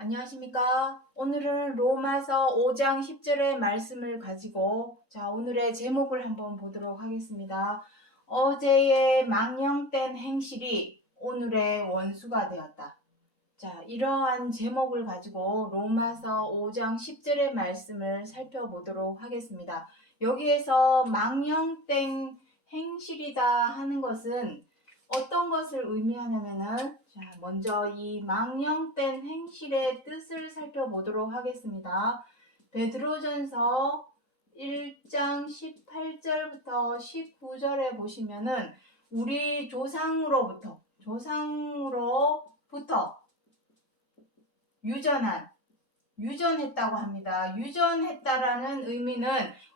안녕하십니까? 오늘은 로마서 5장 10절의 말씀을 가지고 오늘의 제목을 한번 보도록 하겠습니다. 어제의 망령된 행실이 오늘의 원수가 되었다. 이러한 제목을 가지고 로마서 5장 10절의 말씀을 살펴보도록 하겠습니다. 여기에서 망령된 행실이다 하는 것은 어떤 것을 의미하냐면은 먼저 이 망령된 행실의 뜻을 살펴보도록 하겠습니다. 베드로전서 1장 18절부터 19절에 보시면은 우리 조상으로부터 유전했다고 합니다. 유전했다라는 의미는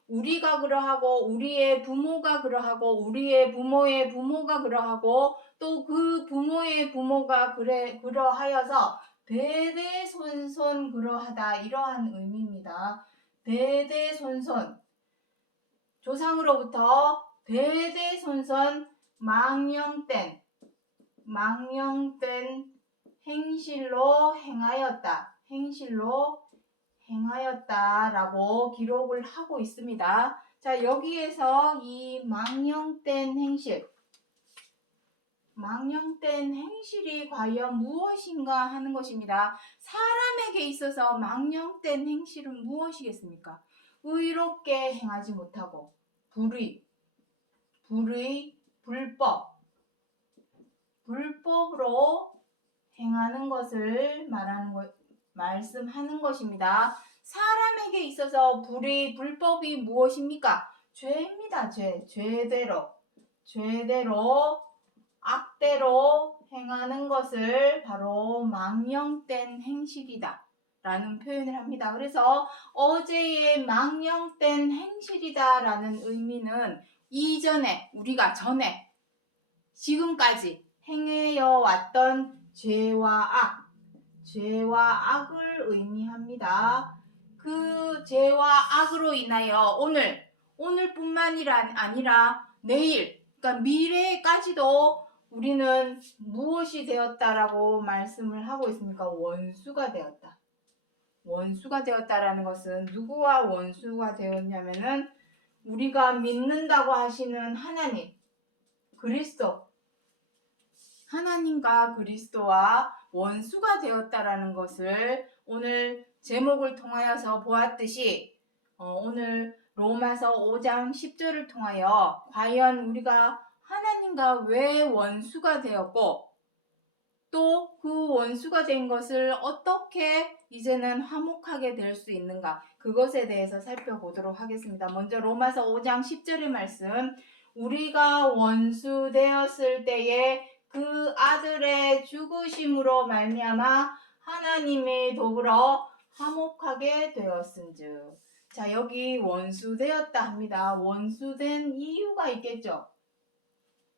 우리가 그러하고 우리의 부모가 그러하고 우리의 부모의 부모가 그러하고 또 그 부모의 부모가 그러하여서 대대손손 그러하다, 이러한 의미입니다. 대대손손, 조상으로부터 대대손손 망령된 행실로 행하였다라고 기록을 하고 있습니다. 여기에서 이 망령된 행실이 과연 무엇인가 하는 것입니다. 사람에게 있어서 망령된 행실은 무엇이겠습니까? 의롭게 행하지 못하고 불법으로 행하는 것을 말씀하는 것입니다. 사람에게 있어서 불법이 무엇입니까? 죄입니다. 죄대로 악대로 행하는 것을 바로 망령된 행실이다 라는 표현을 합니다. 그래서 어제의 망령된 행실이다 라는 의미는 우리가 전에 지금까지 행해여 왔던 죄와 악을 의미합니다. 그 죄와 악으로 인하여 오늘뿐만 아니라 내일, 그러니까 미래까지도 우리는 무엇이 되었다라고 말씀을 하고 있습니까? 원수가 되었다라는 것은 누구와 원수가 되었냐면은 우리가 믿는다고 하시는 하나님과 그리스도와 원수가 되었다라는 것을 오늘 제목을 통하여서 보았듯이 오늘 로마서 5장 10절을 통하여 과연 우리가 하나님과 왜 원수가 되었고 또 그 원수가 된 것을 어떻게 이제는 화목하게 될 수 있는가, 그것에 대해서 살펴보도록 하겠습니다. 먼저 로마서 5장 10절의 말씀, 우리가 원수 되었을 때에 그 아들의 죽으심으로 말미암아 하나님이 더불어 화목하게 되었은즉. 여기 원수 되었다 합니다. 원수된 이유가 있겠죠.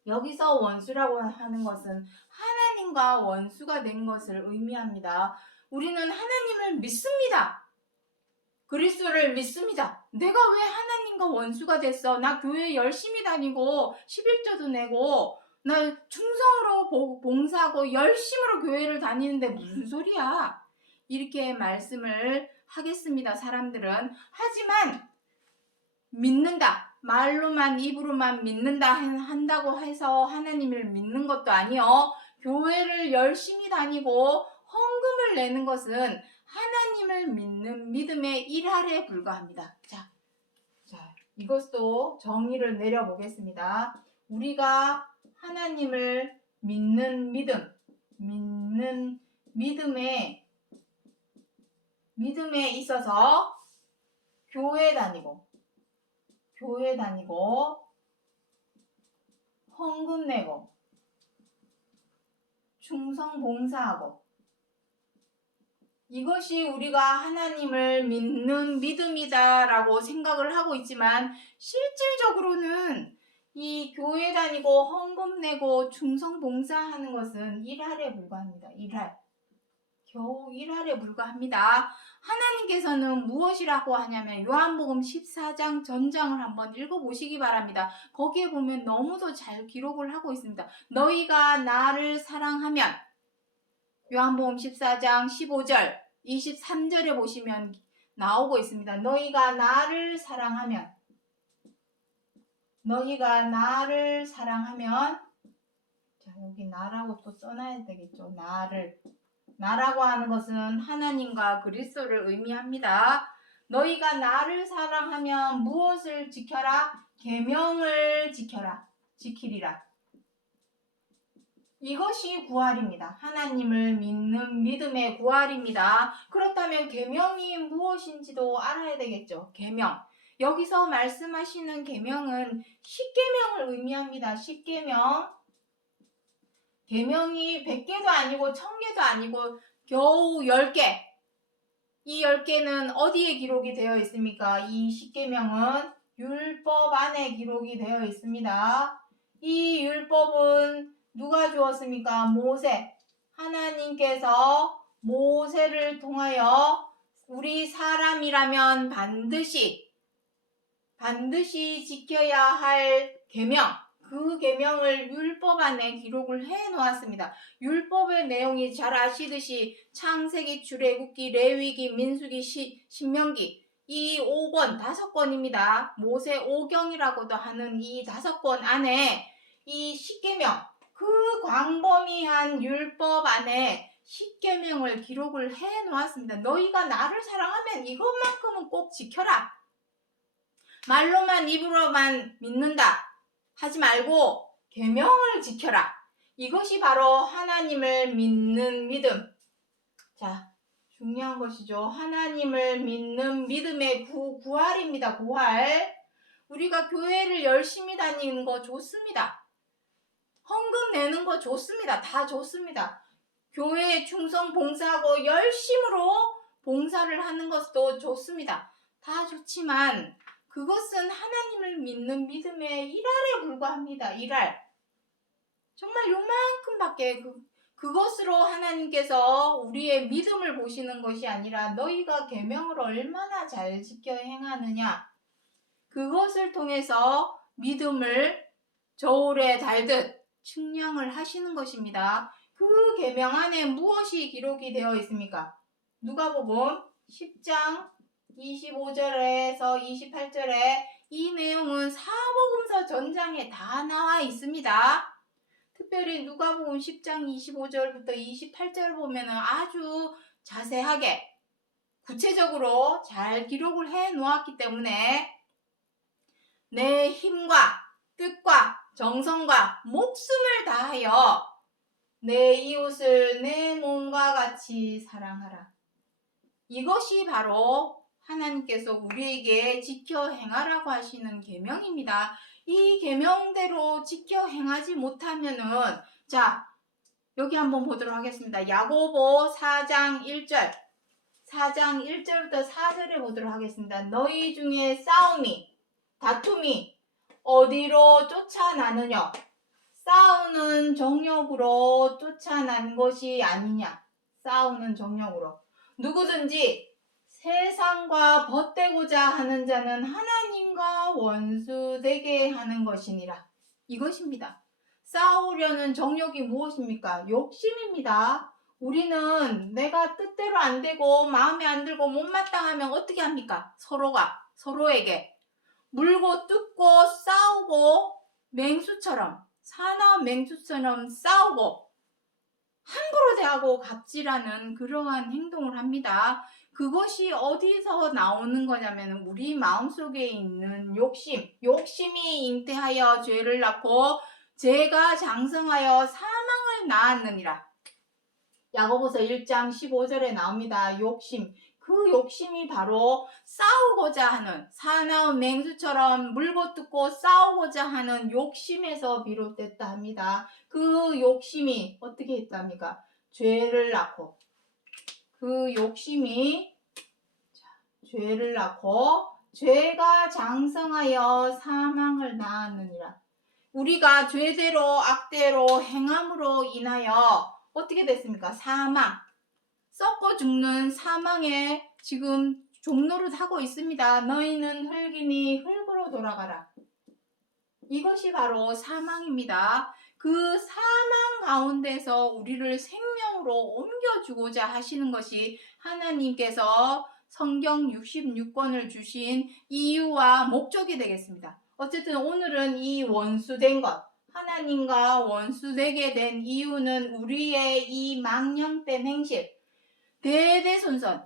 여기서 원수라고 하는 것은 하나님과 원수가 된 것을 의미합니다. 우리는 하나님을 믿습니다. 그리스도를 믿습니다. 내가 왜 하나님과 원수가 됐어? 나 교회 열심히 다니고 11조도 내고 나 충성으로 봉사하고 열심으로 교회를 다니는데 무슨 소리야? 이렇게 말씀을 하겠습니다. 사람들은. 하지만 믿는다, 말로만 입으로만 믿는다 한다고 해서 하나님을 믿는 것도 아니요. 교회를 열심히 다니고 헌금을 내는 것은 하나님을 믿는 믿음의 일할에 불과합니다. 이것도 정의를 내려보겠습니다. 우리가 하나님을 믿는 믿음에 있어서 교회 다니고 헌금 내고 충성 봉사하고, 이것이 우리가 하나님을 믿는 믿음이다라고 생각을 하고 있지만 실질적으로는 이 교회 다니고 헌금 내고 충성 봉사하는 것은 일할에 불과합니다. 겨우 일할에 불과합니다. 하나님께서는 무엇이라고 하냐면 요한복음 14장 전장을 한번 읽어보시기 바랍니다. 거기에 보면 너무도 잘 기록을 하고 있습니다. 너희가 나를 사랑하면, 요한복음 14장 15절, 23절에 보시면 나오고 있습니다. 너희가 나를 사랑하면 자, 여기 나라고 또 써놔야 되겠죠. 나라고 하는 것은 하나님과 그리스도를 의미합니다. 너희가 나를 사랑하면 무엇을 지켜라? 계명을 지키리라. 이것이 구할입니다. 하나님을 믿는 믿음의 구할입니다. 그렇다면 계명이 무엇인지도 알아야 되겠죠. 계명. 여기서 말씀하시는 계명은 십계명을 의미합니다. 십계명. 계명이 100개도 아니고 1000개도 아니고 겨우 10개. 이 10개는 어디에 기록이 되어 있습니까? 이 십계명은 율법 안에 기록이 되어 있습니다. 이 율법은 누가 주었습니까? 모세. 하나님께서 모세를 통하여 우리 사람이라면 반드시 지켜야 할 계명, 그 계명을 율법 안에 기록을 해 놓았습니다. 율법의 내용이 잘 아시듯이 창세기, 출애굽기, 레위기, 민수기, 신명기 이 5권, 5권입니다. 모세 오경이라고도 하는 이 5권 안에 이 십계명, 그 광범위한 율법 안에 십계명을 기록을 해 놓았습니다. 너희가 나를 사랑하면 이것만큼은 꼭 지켜라. 말로만 입으로만 믿는다 하지 말고 계명을 지켜라. 이것이 바로 하나님을 믿는 믿음. 자, 중요한 것이죠. 하나님을 믿는 믿음의 구할입니다. 구할. 우리가 교회를 열심히 다니는 거 좋습니다. 헌금 내는 거 좋습니다. 다 좋습니다. 교회에 충성 봉사하고 열심으로 봉사를 하는 것도 좋습니다. 다 좋지만 그것은 하나님을 믿는 믿음의 일할에 불과합니다. 일할. 정말 요만큼밖에 그것으로 하나님께서 우리의 믿음을 보시는 것이 아니라 너희가 계명을 얼마나 잘 지켜 행하느냐. 그것을 통해서 믿음을 저울에 달듯 측량을 하시는 것입니다. 그 계명 안에 무엇이 기록이 되어 있습니까? 누가복음 10장 25절에서 28절에 이 내용은 사복음서 전장에 다 나와 있습니다. 특별히 누가복음 10장 25절부터 28절 보면 아주 자세하게 구체적으로 잘 기록을 해 놓았기 때문에 내 힘과 뜻과 정성과 목숨을 다하여 내 이웃을 내 몸과 같이 사랑하라. 이것이 바로 하나님께서 우리에게 지켜 행하라고 하시는 계명입니다. 이 계명대로 지켜 행하지 못하면은 자, 여기 한번 보도록 하겠습니다. 야고보 4장 1절 1절부터 4절에 보도록 하겠습니다. 너희 중에 다툼이 어디로 쫓아나느냐? 싸우는 정욕으로 쫓아난 것이 아니냐? 싸우는 정욕으로. 누구든지 세상과 벗대고자 하는 자는 하나님과 원수되게 하는 것이니라. 이것입니다. 싸우려는 정욕이 무엇입니까? 욕심입니다. 우리는 내가 뜻대로 안 되고 마음에 안 들고 못마땅하면 어떻게 합니까? 서로에게 물고 뜯고 싸우고 사나운 맹수처럼 싸우고 함부로 대하고 갑질하는 그러한 행동을 합니다. 그것이 어디서 나오는 거냐면 우리 마음속에 있는 욕심이 잉태하여 죄를 낳고 죄가 장성하여 사망을 낳았느니라. 야고보서 1장 15절에 나옵니다. 그 욕심이 바로 싸우고자 하는 사나운 맹수처럼 물고 뜯고 싸우고자 하는 욕심에서 비롯됐다 합니다. 그 욕심이 어떻게 했답니까? 죄를 낳고 그 욕심이 죄를 낳고 죄가 장성하여 사망을 낳았느니라. 우리가 죄대로 악대로 행함으로 인하여 어떻게 됐습니까? 사망. 썩고 죽는 사망에 지금 종노릇 하고 있습니다. 너희는 흙이니 흙으로 돌아가라. 이것이 바로 사망입니다. 그 사망 가운데서 우리를 생명으로 옮겨주고자 하시는 것이 하나님께서 성경 66권을 주신 이유와 목적이 되겠습니다. 어쨌든 오늘은 이 원수된 것, 하나님과 원수되게 된 이유는 우리의 이 망령된 행실, 대대손손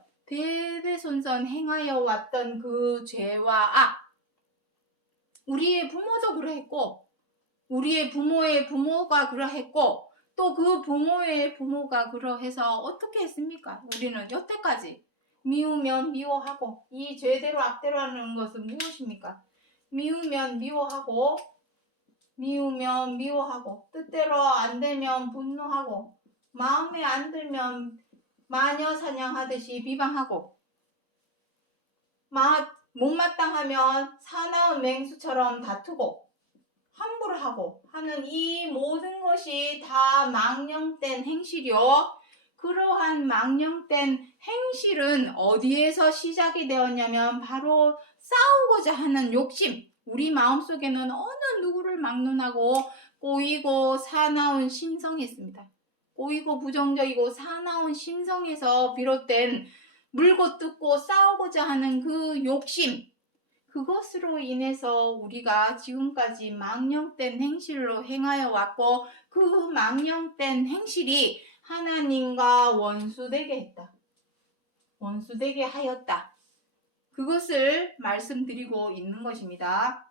행하여 왔던 그 죄와 악, 우리의 부모도 그러했고 우리의 부모의 부모가 그러했고 또 그 부모의 부모가 그러해서 어떻게 했습니까? 우리는 여태까지 미우면 미워하고, 이 죄대로 악대로 하는 것은 무엇입니까? 미우면 미워하고, 미우면 미워하고, 뜻대로 안 되면 분노하고, 마음에 안 들면 마녀 사냥하듯이 비방하고, 못마땅하면 사나운 맹수처럼 다투고 함부로 하고 하는 이 모든 것이 다 망령된 행실이요. 그러한 망령된 행실은 어디에서 시작이 되었냐면 바로 싸우고자 하는 욕심, 우리 마음속에는 어느 누구를 막론하고 꼬이고 사나운 심성이 있습니다. 꼬이고 부정적이고 사나운 심성에서 비롯된 물고 뜯고 싸우고자 하는 그 욕심, 그것으로 인해서 우리가 지금까지 망령된 행실로 행하여 왔고 그 망령된 행실이 하나님과 원수되게 했다. 원수되게 하였다. 그것을 말씀드리고 있는 것입니다.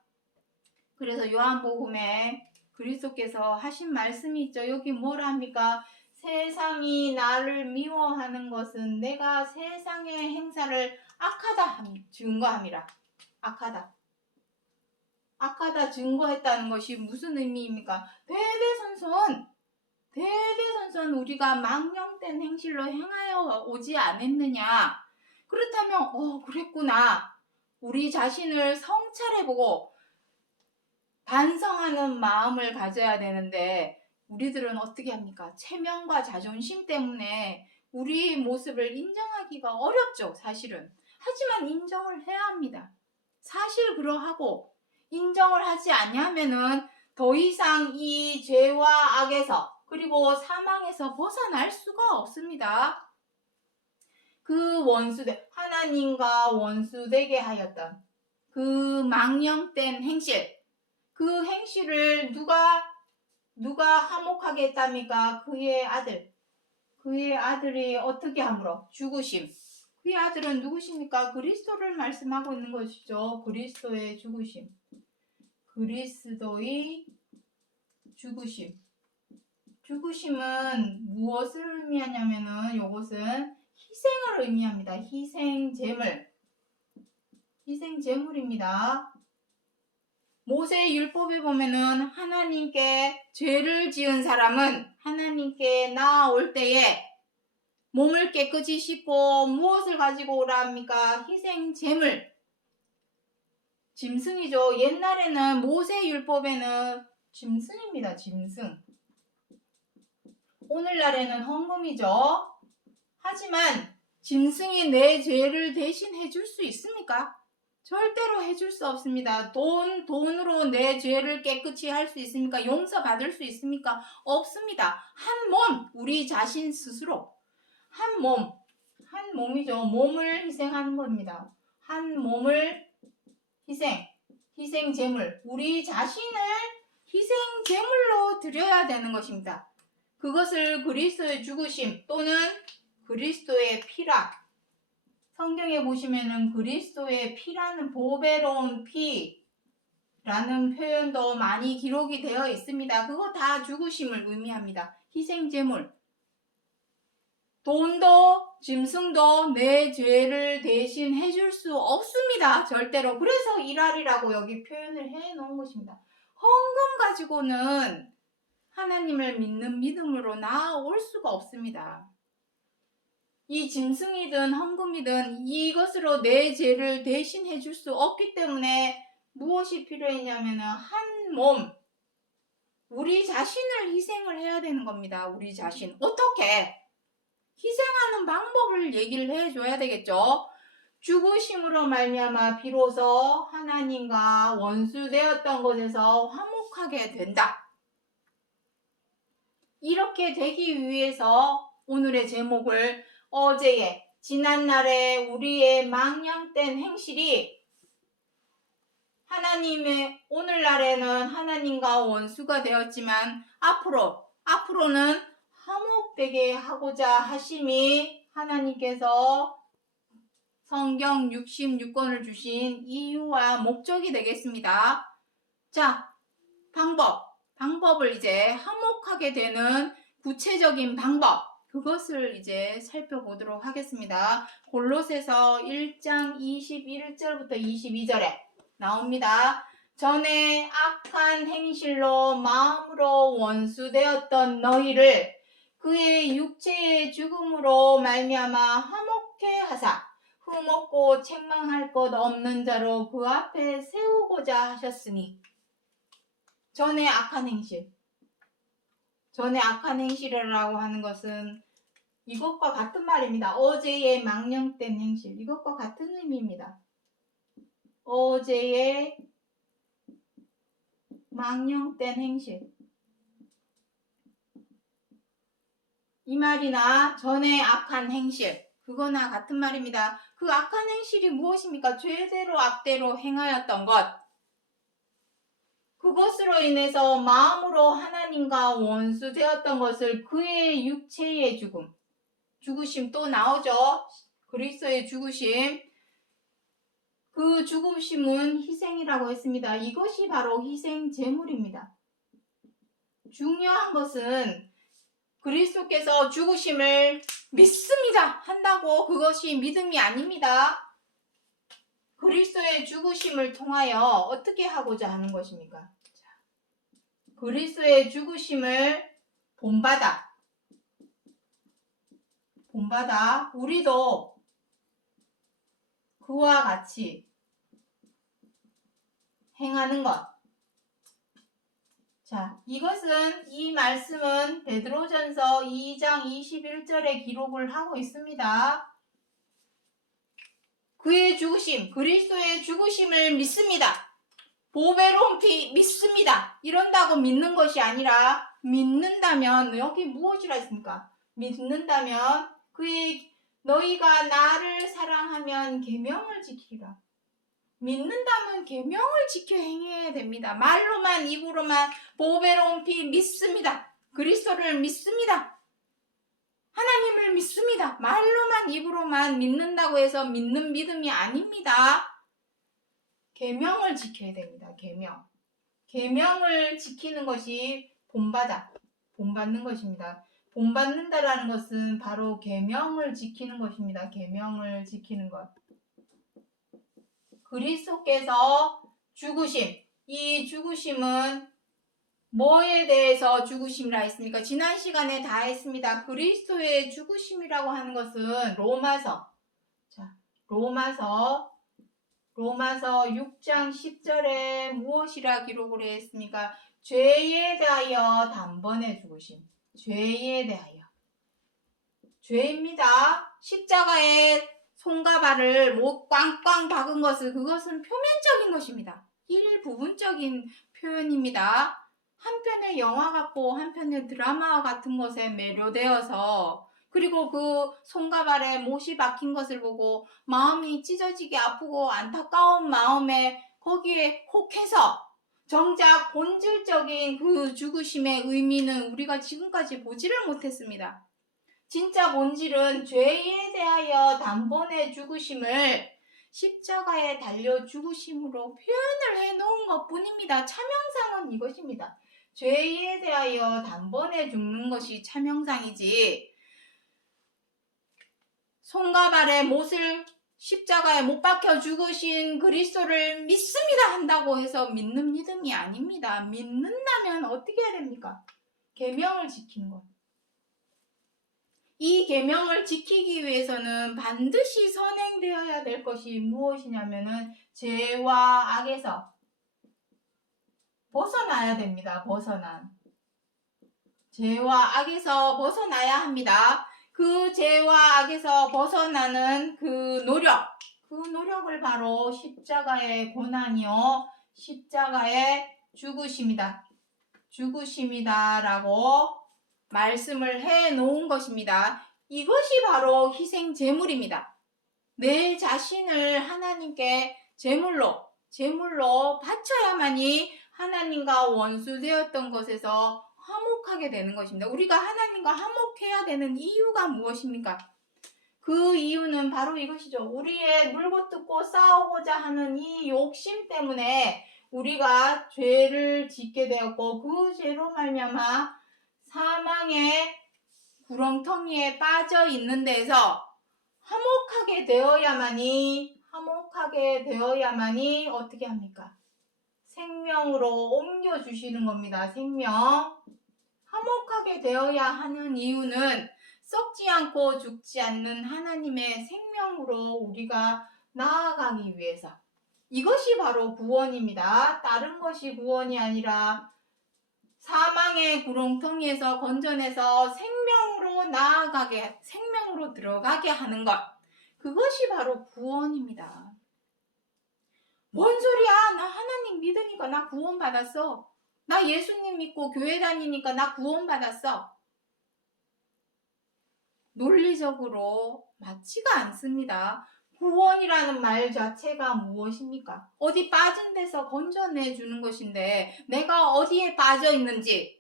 그래서 요한복음에 그리스도께서 하신 말씀이 있죠. 여기 뭐라 합니까? 세상이 나를 미워하는 것은 내가 세상의 행사를 악하다 증거함이라. 악하다 증거했다는 것이 무슨 의미입니까? 대대손손 우리가 망령된 행실로 행하여 오지 않았느냐? 그렇다면 그랬구나. 우리 자신을 성찰해보고 반성하는 마음을 가져야 되는데 우리들은 어떻게 합니까? 체면과 자존심 때문에 우리의 모습을 인정하기가 어렵죠, 사실은. 하지만 인정을 해야 합니다. 사실 그러하고 인정을 하지 않냐면은 더 이상 이 죄와 악에서 그리고 사망에서 벗어날 수가 없습니다. 그 하나님과 원수되게 하였던 그 망령된 행실, 그 행실을 누가 화목하게 했답니까? 그의 아들이 어떻게 함으로? 죽으심. 그의 아들은 누구십니까? 그리스도를 말씀하고 있는 것이죠. 그리스도의 죽으심. 그리스도의 죽으심. 죽으심은 무엇을 의미하냐면은 이것은 희생을 의미합니다. 희생제물입니다. 모세의 율법에 보면은 하나님께 죄를 지은 사람은 하나님께 나아올 때에 몸을 깨끗이 씻고 무엇을 가지고 오라 합니까? 희생제물. 짐승이죠. 옛날에는 모세 율법에는 짐승입니다. 짐승. 오늘날에는 헌금이죠. 하지만 짐승이 내 죄를 대신 해줄 수 있습니까? 절대로 해줄 수 없습니다. 돈으로 내 죄를 깨끗이 할 수 있습니까? 용서받을 수 있습니까? 없습니다. 한 몸, 우리 자신 스스로 한 몸이죠. 몸을 희생하는 겁니다. 한 몸을 희생제물, 우리 자신을 희생제물로 드려야 되는 것입니다. 그것을 그리스도의 죽으심 또는 그리스도의 피라, 성경에 보시면은 그리스도의 피라는 보배로운 피라는 표현도 많이 기록이 되어 있습니다. 그거 다 죽으심을 의미합니다. 희생제물. 돈도 짐승도 내 죄를 대신 해줄 수 없습니다. 절대로. 그래서 일할이라고 여기 표현을 해놓은 것입니다. 헌금 가지고는 하나님을 믿는 믿음으로 나아올 수가 없습니다. 이 짐승이든 헌금이든 이것으로 내 죄를 대신 해줄 수 없기 때문에 무엇이 필요했냐면 한 몸, 우리 자신을 희생을 해야 되는 겁니다. 우리 자신. 어떻게? 희생하는 방법을 얘기를 해줘야 되겠죠. 죽으심으로 말미암아 비로소 하나님과 원수되었던 곳에서 화목하게 된다. 이렇게 되기 위해서 오늘의 제목을 지난날에 우리의 망령된 행실이 하나님의 오늘날에는 하나님과 원수가 되었지만 앞으로는 화목되게 하고자 하심이 하나님께서 성경 66권을 주신 이유와 목적이 되겠습니다. 자, 방법을 이제 화목하게 되는 구체적인 방법, 그것을 이제 살펴보도록 하겠습니다. 골로새서 1장 21절부터 22절에 나옵니다. 전에 악한 행실로 마음으로 원수되었던 너희를 그의 육체의 죽음으로 말미암아 화목케 하사 흠없고 책망할 것 없는 자로 그 앞에 세우고자 하셨으니. 전에 악한 행실이라고 하는 것은 이것과 같은 말입니다. 어제의 망령된 행실, 이것과 같은 의미입니다. 어제의 망령된 행실, 이 말이나 전에 악한 행실, 그거나 같은 말입니다. 그 악한 행실이 무엇입니까? 죄대로 악대로 행하였던 것, 그것으로 인해서 마음으로 하나님과 원수되었던 것을 그의 육체의 죽으심 또 나오죠. 그리스도의 죽으심, 그 죽으심은 희생이라고 했습니다. 이것이 바로 희생 제물입니다. 중요한 것은 그리스도께서 죽으심을 믿습니다 한다고 그것이 믿음이 아닙니다. 그리스도의 죽으심을 통하여 어떻게 하고자 하는 것입니까? 그리스도의 죽으심을 본받아 우리도 그와 같이 행하는 것. 자, 이 말씀은 베드로전서 2장 21절에 기록을 하고 있습니다. 그의 죽으심, 그리스도의 죽으심을 믿습니다. 보배로운 피 믿습니다. 이런다고 믿는 것이 아니라, 믿는다면 여기 무엇이라 했습니까? 믿는다면 너희가 나를 사랑하면 계명을 지키리라. 믿는다면 계명을 지켜 행해야 됩니다. 말로만 입으로만 보배로운 피 믿습니다. 그리스도를 믿습니다. 하나님을 믿습니다. 말로만 입으로만 믿는다고 해서 믿는 믿음이 아닙니다. 계명을 지켜야 됩니다. 계명을 지키는 것이 본받는 것입니다. 본받는다라는 것은 바로 계명을 지키는 것입니다. 계명을 지키는 것. 그리스도께서 죽으심, 이 죽으심은 뭐에 대해서 죽으심이라 했습니까? 지난 시간에 다 했습니다. 그리스도의 죽으심이라고 하는 것은 로마서 6장 10절에 무엇이라 기록을 했습니까? 죄에 대하여 단번에 죽으심. 죄에 대하여. 죄입니다. 십자가에 손과 발을 못 꽝꽝 박은 그것은 표면적인 것입니다. 일부분적인 표현입니다. 한편의 영화 같고 한편의 드라마와 같은 것에 매료되어서, 그리고 그 손과 발에 못이 박힌 것을 보고 마음이 찢어지게 아프고 안타까운 마음에 거기에 혹해서 정작 본질적인 그 죽으심의 의미는 우리가 지금까지 보지를 못했습니다. 진짜 본질은 죄에 대하여 단번에 죽으심을 십자가에 달려 죽으심으로 표현을 해놓은 것 뿐입니다. 차명상은 이것입니다. 죄에 대하여 단번에 죽는 것이 차명상이지, 손과 발에 못을 십자가에 못 박혀 죽으신 그리스도를 믿습니다 한다고 해서 믿는 믿음이 아닙니다. 믿는다면 어떻게 해야 됩니까? 계명을 지키는 것. 이 계명을 지키기 위해서는 반드시 선행되어야 될 것이 무엇이냐면은 죄와 악에서 벗어나야 됩니다. 죄와 악에서 벗어나야 합니다. 그 죄와 악에서 벗어나는 그 노력을 바로 십자가의 고난이요, 십자가의 죽으심이다라고 말씀을 해 놓은 것입니다. 이것이 바로 희생 제물입니다. 내 자신을 하나님께 제물로 바쳐야만이 하나님과 원수되었던 것에서 화목하게 되는 것입니다. 우리가 하나님과 화목해야 되는 이유가 무엇입니까? 그 이유는 바로 이것이죠. 우리의 물고 뜯고 싸우고자 하는 이 욕심 때문에 우리가 죄를 짓게 되었고, 그 죄로 말미암아 사망의 구렁텅이에 빠져 있는 데에서 화목하게 되어야만이 어떻게 합니까? 생명으로 옮겨주시는 겁니다. 생명. 화목하게 되어야 하는 이유는 썩지 않고 죽지 않는 하나님의 생명으로 우리가 나아가기 위해서. 이것이 바로 구원입니다. 다른 것이 구원이 아니라 사망의 구렁텅이에서 건져내서 생명으로 들어가게 하는 것. 그것이 바로 구원입니다. 뭔 소리야? 나 하나님 믿으니까 나 구원받았어. 나 예수님 믿고 교회 다니니까 나 구원받았어. 논리적으로 맞지가 않습니다. 구원이라는 말 자체가 무엇입니까? 어디 빠진 데서 건져내 주는 것인데 내가 어디에 빠져 있는지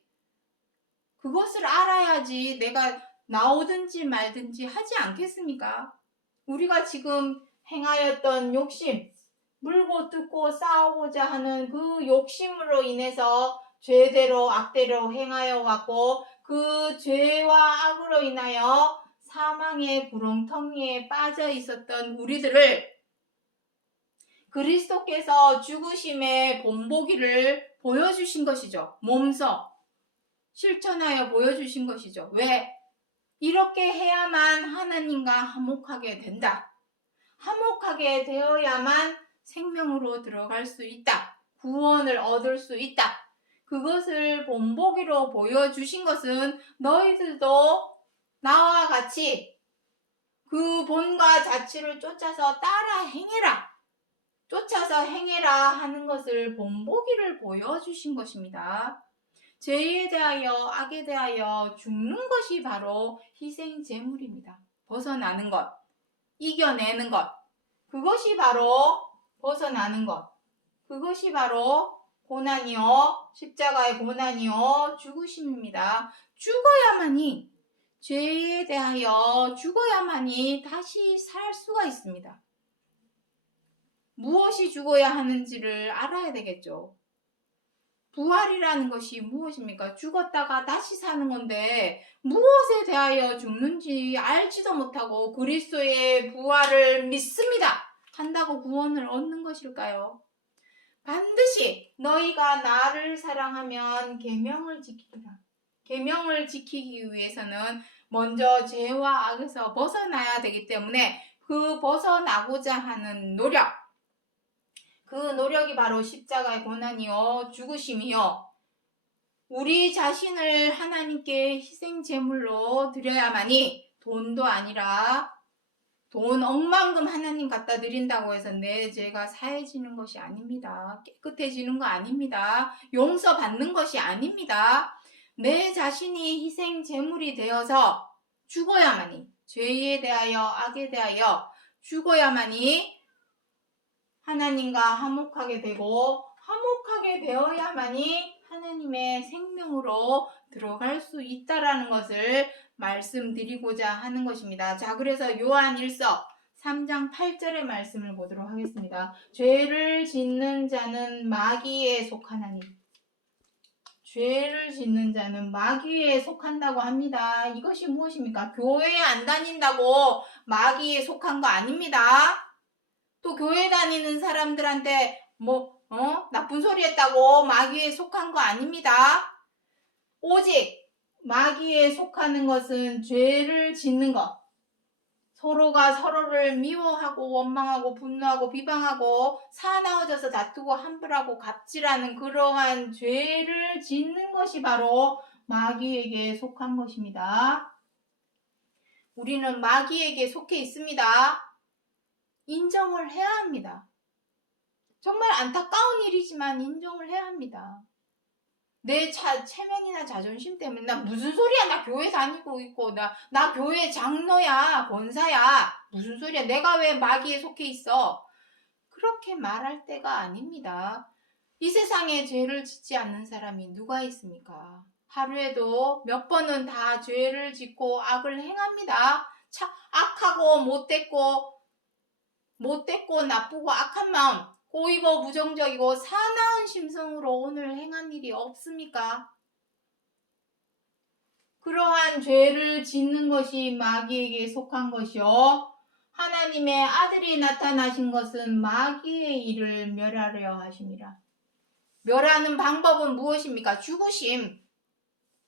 그것을 알아야지 내가 나오든지 말든지 하지 않겠습니까? 우리가 지금 행하였던 욕심, 물고 뜯고 싸우고자 하는 그 욕심으로 인해서 죄대로 악대로 행하여 왔고, 그 죄와 악으로 인하여 사망의 구렁텅이에 빠져 있었던 우리들을 그리스도께서 죽으심의 본보기를 보여주신 것이죠. 몸소 실천하여 보여주신 것이죠. 왜? 이렇게 해야만 하나님과 화목하게 된다. 화목하게 되어야만 생명으로 들어갈 수 있다. 구원을 얻을 수 있다. 그것을 본보기로 보여주신 것은 너희들도 나와 같이 그 본과 자치를 쫓아서 따라 행해라. 쫓아서 행해라 하는 것을 본보기를 보여주신 것입니다. 죄에 대하여 악에 대하여 죽는 것이 바로 희생 제물입니다. 벗어나는 것, 이겨내는 것, 그것이 바로 벗어나는 것, 그것이 바로 고난이요, 십자가의 고난이요, 죽으심입니다. 죽어야만이, 죄에 대하여 죽어야만이 다시 살 수가 있습니다. 무엇이 죽어야 하는지를 알아야 되겠죠. 부활이라는 것이 무엇입니까? 죽었다가 다시 사는 건데 무엇에 대하여 죽는지 알지도 못하고 그리스도의 부활을 믿습니다 한다고 구원을 얻는 것일까요? 반드시 너희가 나를 사랑하면 계명을 지키리라. 계명을 지키기 위해서는 먼저 죄와 악에서 벗어나야 되기 때문에 그 벗어나고자 하는 노력, 그 노력이 바로 십자가의 고난이요, 죽으심이요, 우리 자신을 하나님께 희생 제물로 드려야만이, 돈도 아니라 돈 억만금 하나님 갖다 드린다고 해서 내 죄가 사해지는 것이 아닙니다. 깨끗해지는 거 아닙니다. 용서받는 것이 아닙니다. 내 자신이 희생 제물이 되어서 죽어야만이, 죄에 대하여 악에 대하여 죽어야만이 하나님과 화목하게 되고, 화목하게 되어야만이 하나님의 생명으로 들어갈 수 있다라는 것을 말씀드리고자 하는 것입니다. 자, 그래서 요한 1서 3장 8절의 말씀을 보도록 하겠습니다. 죄를 짓는 자는 마귀에 속하나니, 죄를 짓는 자는 마귀에 속한다고 합니다. 이것이 무엇입니까? 교회에 안 다닌다고 마귀에 속한 거 아닙니다. 또 교회 다니는 사람들한테 나쁜 소리 했다고 마귀에 속한 거 아닙니다. 오직 마귀에 속하는 것은 죄를 짓는 것, 서로가 서로를 미워하고 원망하고 분노하고 비방하고 사나워져서 다투고 함부하고 갑질하는 그러한 죄를 짓는 것이 바로 마귀에게 속한 것입니다. 우리는 마귀에게 속해 있습니다. 인정을 해야 합니다. 정말 안타까운 일이지만 인정을 해야 합니다. 내 체면이나 자존심 때문에 나 무슨 소리야? 나 교회 다니고 있고 나 교회 장로야, 권사야. 무슨 소리야? 내가 왜 마귀에 속해 있어? 그렇게 말할 때가 아닙니다. 이 세상에 죄를 짓지 않는 사람이 누가 있습니까? 하루에도 몇 번은 다 죄를 짓고 악을 행합니다. 악하고 못됐고 나쁘고 악한 마음, 고이고 부정적이고 사나운 심성으로 오늘 행한 일이 없습니까? 그러한 죄를 짓는 것이 마귀에게 속한 것이요. 하나님의 아들이 나타나신 것은 마귀의 일을 멸하려 하심이라. 멸하는 방법은 무엇입니까? 죽으심.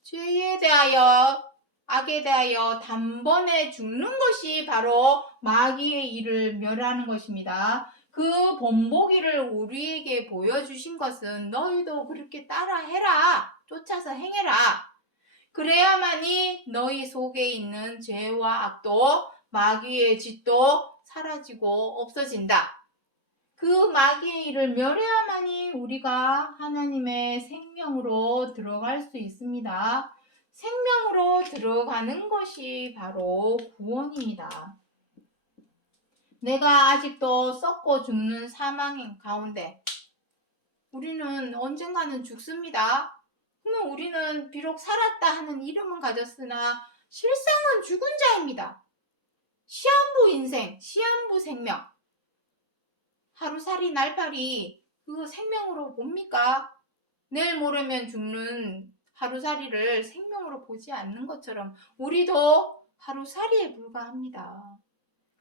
죄에 대하여 악에 대하여 단번에 죽는 것이 바로 마귀의 일을 멸하는 것입니다. 그 본보기를 우리에게 보여주신 것은 너희도 그렇게 따라해라. 쫓아서 행해라. 그래야만이 너희 속에 있는 죄와 악도 마귀의 짓도 사라지고 없어진다. 그 마귀의 일을 멸해야만이 우리가 하나님의 생명으로 들어갈 수 있습니다. 생명으로 들어가는 것이 바로 구원입니다. 내가 아직도 썩고 죽는 사망 가운데 우리는 언젠가는 죽습니다. 그러면 우리는 비록 살았다 하는 이름은 가졌으나 실상은 죽은 자입니다. 시한부 인생, 시한부 생명. 하루살이 날파리 그 생명으로 봅니까? 내일 모레면 죽는 하루살이를 생명으로 보지 않는 것처럼 우리도 하루살이에 불과합니다.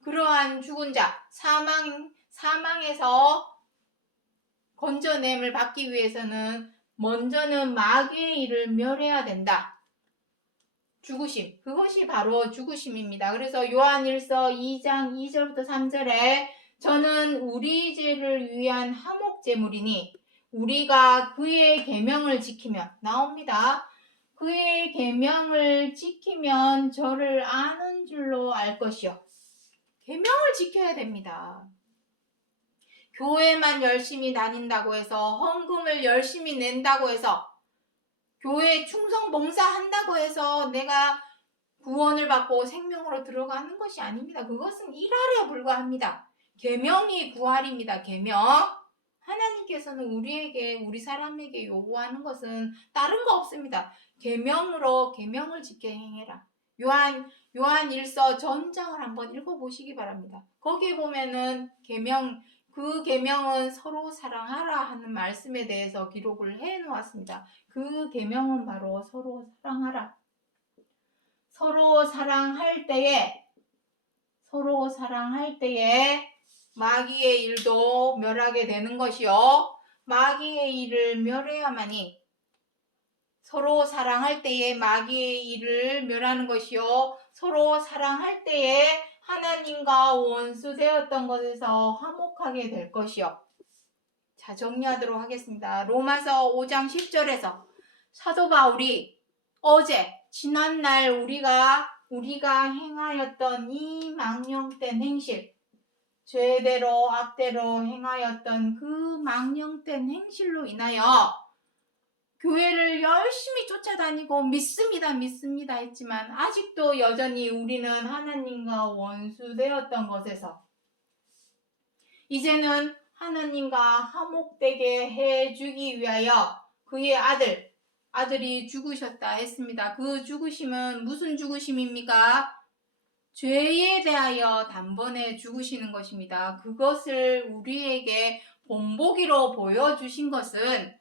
그러한 죽은 자, 사망에서 건져냄을 받기 위해서는 먼저는 마귀의 일을 멸해야 된다. 죽으심, 그것이 바로 죽으심입니다. 그래서 요한일서 2장 2절부터 3절에 저는 우리 죄를 위한 화목제물이니 우리가 그의 계명을 지키면 나옵니다. 그의 계명을 지키면 저를 아는 줄로 알 것이요. 계명을 지켜야 됩니다. 교회만 열심히 다닌다고 해서 헌금을 열심히 낸다고 해서 교회 충성 봉사한다고 해서 내가 구원을 받고 생명으로 들어가는 것이 아닙니다. 그것은 일할에 불과합니다. 계명이 구할입니다. 계명. 하나님께서는 우리 사람에게 요구하는 것은 다른 거 없습니다. 계명으로 계명을 지켜 행해라. 요한일서 전장을 한번 읽어보시기 바랍니다. 거기에 보면은 그 계명은 서로 사랑하라 하는 말씀에 대해서 기록을 해 놓았습니다. 그 계명은 바로 서로 사랑하라. 서로 사랑할 때에 마귀의 일도 멸하게 되는 것이요. 마귀의 일을 멸해야만이 서로 사랑할 때에 마귀의 일을 멸하는 것이요. 서로 사랑할 때에 하나님과 원수되었던 것에서 화목하게 될 것이요. 자, 정리하도록 하겠습니다. 로마서 5장 10절에서 사도 바울이 지난날 우리가 행하였던 이 망령된 행실, 죄대로 악대로 행하였던 그 망령된 행실로 인하여 교회를 열심히 쫓아다니고 믿습니다 했지만 아직도 여전히 우리는 하나님과 원수되었던 것에서 이제는 하나님과 화목되게 해주기 위하여 그의 아들이 죽으셨다 했습니다. 그 죽으심은 무슨 죽으심입니까? 죄에 대하여 단번에 죽으시는 것입니다. 그것을 우리에게 본보기로 보여주신 것은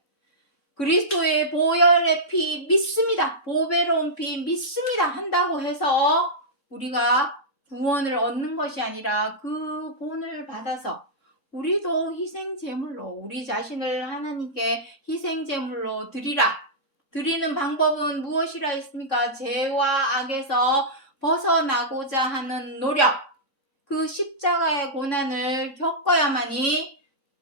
그리스도의 보혈의 피 믿습니다. 보배로운 피 믿습니다 한다고 해서 우리가 구원을 얻는 것이 아니라 그 본을 받아서 우리도 희생제물로 우리 자신을 하나님께 희생제물로 드리는 방법은 무엇이라 했습니까? 죄와 악에서 벗어나고자 하는 노력, 그 십자가의 고난을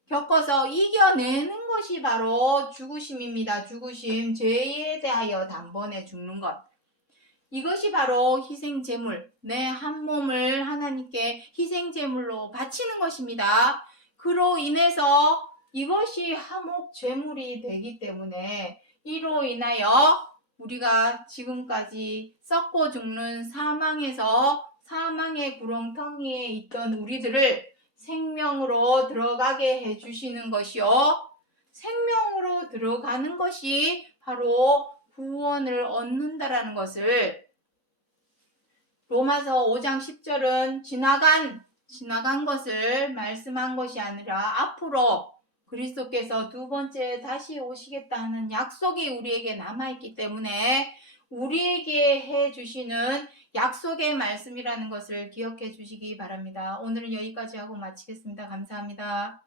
겪어서 이겨내는 것이 바로 죽으심입니다. 죽으심, 죄에 대하여 단번에 죽는 것. 이것이 바로 희생제물, 내 한 몸을 하나님께 희생제물로 바치는 것입니다. 그로 인해서 이것이 화목제물이 되기 때문에 이로 인하여 우리가 지금까지 썩고 죽는 사망의 구렁텅이에 있던 우리들을 생명으로 들어가게 해주시는 것이요. 생명으로 들어가는 것이 바로 구원을 얻는다라는 것을 로마서 5장 10절은 지나간 것을 말씀한 것이 아니라 앞으로 그리스도께서 두 번째 다시 오시겠다 하는 약속이 우리에게 남아있기 때문에 우리에게 해주시는 약속의 말씀이라는 것을 기억해 주시기 바랍니다. 오늘은 여기까지 하고 마치겠습니다. 감사합니다.